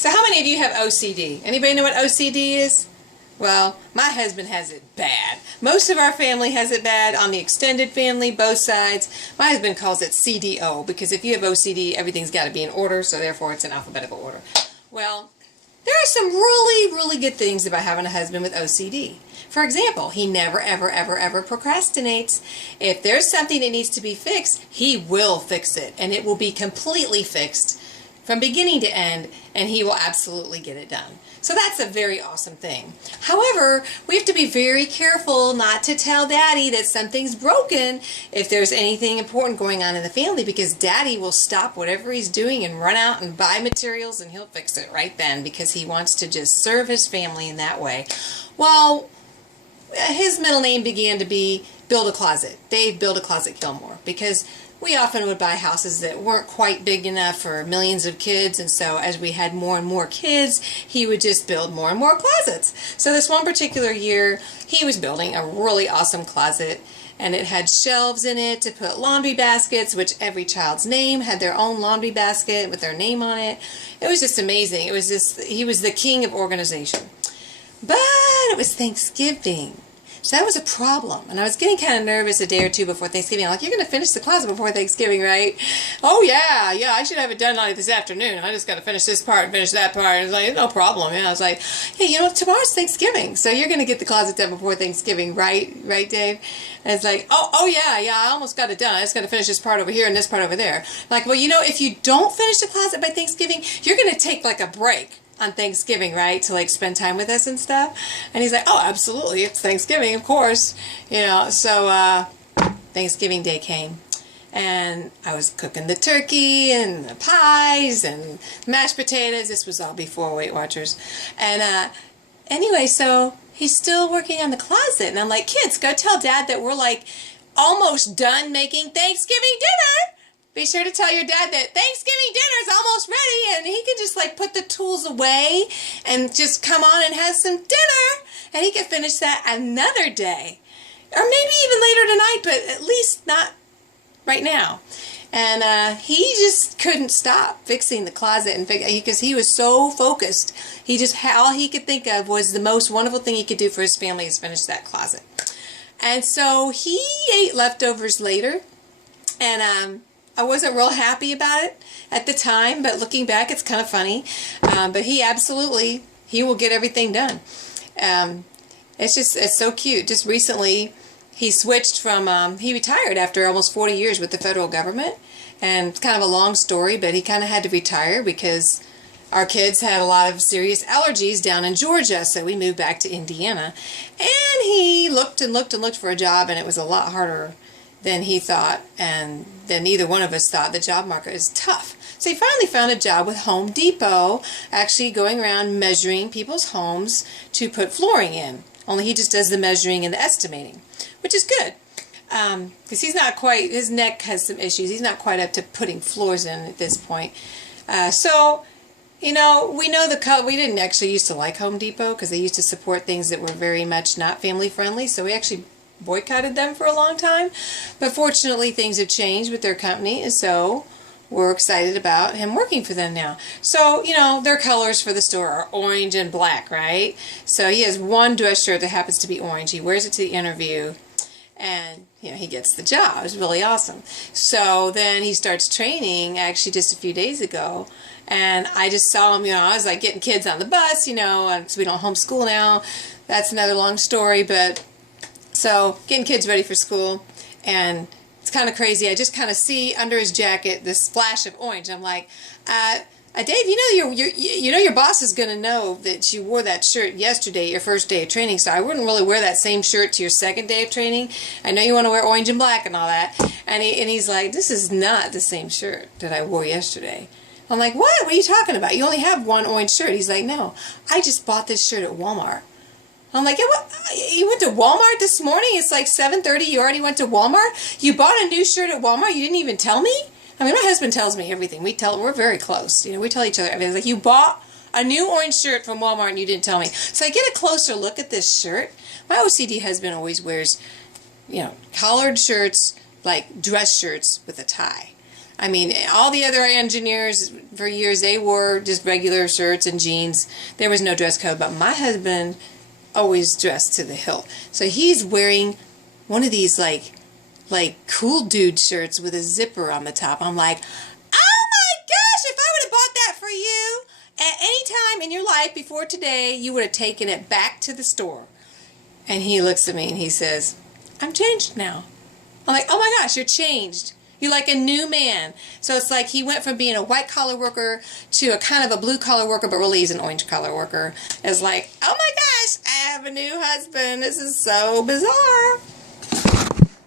So how many of you have OCD? Anybody know what OCD is? Well, my husband has it bad. Most of our family has it bad. On the extended family, both sides. My husband calls it CDO because if you have OCD, everything's got to be in order, so therefore it's in alphabetical order. Well, there are some really, really good things about having a husband with OCD. For example, he never, ever, ever, ever procrastinates. If there's something that needs to be fixed, he will fix it, and it will be completely fixed from beginning to end, and he will absolutely get it done. So that's a very awesome thing. However, we have to be very careful not to tell Daddy that something's broken if there's anything important going on in the family, because Daddy will stop whatever he's doing and run out and buy materials and he'll fix it right then because he wants to just serve his family in that way. Well, his middle name began to be Build a Closet. Dave Build a Closet Gilmore, because we often would buy houses that weren't quite big enough for millions of kids, and so as we had more and more kids, he would just build more and more closets. So this one particular year, he was building a really awesome closet, and it had shelves in it to put laundry baskets, which every child's name had their own laundry basket with their name on it. It was just amazing. It was just, he was the king of organization. But it was Thanksgiving. So that was a problem, and I was getting kind of nervous a day or two before Thanksgiving. I'm like, you're going to finish the closet before Thanksgiving, right? Oh, yeah, I should have it done like this afternoon. I just got to finish this part and finish that part. And I was like, no problem. I was like, hey, tomorrow's Thanksgiving, so you're going to get the closet done before Thanksgiving, right, Dave? And it's like, oh, yeah, I almost got it done. I just got to finish this part over here and this part over there. Like, well, if you don't finish the closet by Thanksgiving, you're going to take like a break on Thanksgiving, right, to like spend time with us and stuff. And he's like, oh, absolutely, it's Thanksgiving, of course. So Thanksgiving Day came, and I was cooking the turkey and the pies and mashed potatoes. This was all before Weight Watchers. And anyway, so he's still working on the closet, and I'm like, kids, go tell Dad that we're like almost done making Thanksgiving dinner. Be sure to tell your dad that Thanksgiving dinner is almost ready, and he can just like put the tools away and just come on and have some dinner, and he can finish that another day, or maybe even later tonight, but at least not right now. And he just couldn't stop fixing the closet, and because he was so focused, all he could think of was the most wonderful thing he could do for his family is finish that closet. And so he ate leftovers later, and I wasn't real happy about it at the time, but looking back, it's kind of funny. But he will get everything done. It's so cute. Just recently, he switched from, he retired after almost 40 years with the federal government. And it's kind of a long story, but he kind of had to retire because our kids had a lot of serious allergies down in Georgia, so we moved back to Indiana. And he looked and looked and looked for a job, and it was a lot harder than he thought, and then neither one of us thought. The job market is tough. So he finally found a job with Home Depot, actually going around measuring people's homes to put flooring in. Only he just does the measuring and the estimating, which is good. Because his neck has some issues. He's not quite up to putting floors in at this point. We know we didn't actually used to like Home Depot because they used to support things that were very much not family friendly, so we actually boycotted them for a long time. But fortunately, things have changed with their company, and so we're excited about him working for them now. So, their colors for the store are orange and black, right? So he has one dress shirt that happens to be orange. He wears it to the interview, and he gets the job. It's really awesome. So then he starts training actually just a few days ago, and I just saw him, I was like getting kids on the bus, so we don't homeschool now. That's another long story, but so getting kids ready for school, and it's kind of crazy. I just kind of see under his jacket this splash of orange. I'm like, Dave, your boss is going to know that you wore that shirt yesterday, your first day of training, so I wouldn't really wear that same shirt to your second day of training. I know you want to wear orange and black and all that. And he's like, this is not the same shirt that I wore yesterday. I'm like, what? What are you talking about? You only have one orange shirt. He's like, no, I just bought this shirt at Walmart. I'm like, yeah, what? You went to Walmart this morning? It's like 7:30. You already went to Walmart? You bought a new shirt at Walmart? You didn't even tell me? I mean, my husband tells me everything. We're very close. We tell each other everything. It's like, you bought a new orange shirt from Walmart and you didn't tell me. So I get a closer look at this shirt. My OCD husband always wears, collared shirts, like dress shirts with a tie. I mean, all the other engineers for years, they wore just regular shirts and jeans. There was no dress code, but my husband always dressed to the hilt. So he's wearing one of these like cool dude shirts with a zipper on the top. I'm like, oh my gosh, if I would have bought that for you at any time in your life before today, you would have taken it back to the store. And he looks at me and he says, I'm changed now. I'm like, oh my gosh, you're changed. You're like a new man. So it's like he went from being a white collar worker to a kind of a blue collar worker, but really he's an orange collar worker. It's like, oh my gosh, I have a new husband. This is so bizarre.